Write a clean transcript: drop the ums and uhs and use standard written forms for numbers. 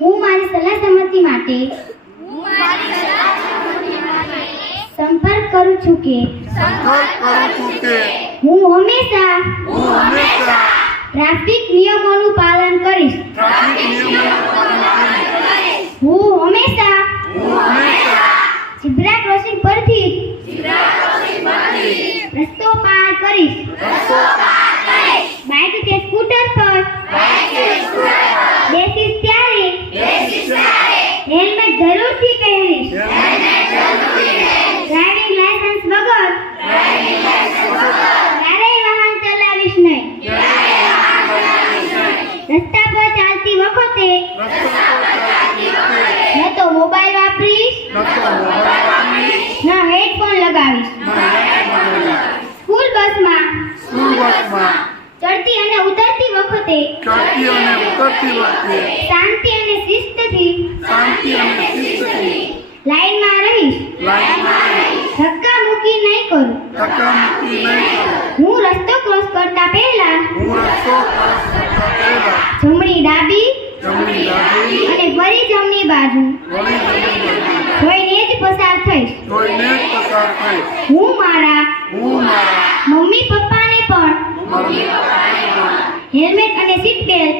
હું મારી સલાહ-સંમતિ માટે સંપર્ક કરું છું કે હું હંમેશા ટ્રાફિક નિયમોનું પાલન કરીશ. હું હંમેશા ઝીબ્રા ક્રોસિંગ પરથી રસ્તો પાર કરીશ. બાઇક કે સ્કૂટર પર બેસીશ ત્યારે હેલ્મેટ જરૂરથી પહેરીશ. ડ્રાઇવિંગ લાયસન્સ વગર ક્યારેય વાહન ચલાવીશ નહીં. રસ્તા પર ચાલતી વખતે ન તો મોબાઈલ વાપરીશ ન હેડફોન લગાવીશ. સ્કૂલ બસમાં ચડતી અને ઉતરતી વખતે શાંતિ અને શિસ્તથી લાઈનમાં રહીશ. ધક્કા મૂકી નહીં કરું. હું રસ્તો ક્રોસ કરતા પહેલા જમણી ડાબી અને ફરી જમણી બાજુ જોઈને જ પસાર થઈશ. હું મારા મમ્મી પપ્પાને પણ હેલ્મેટ અને સીટ બેલ્ટ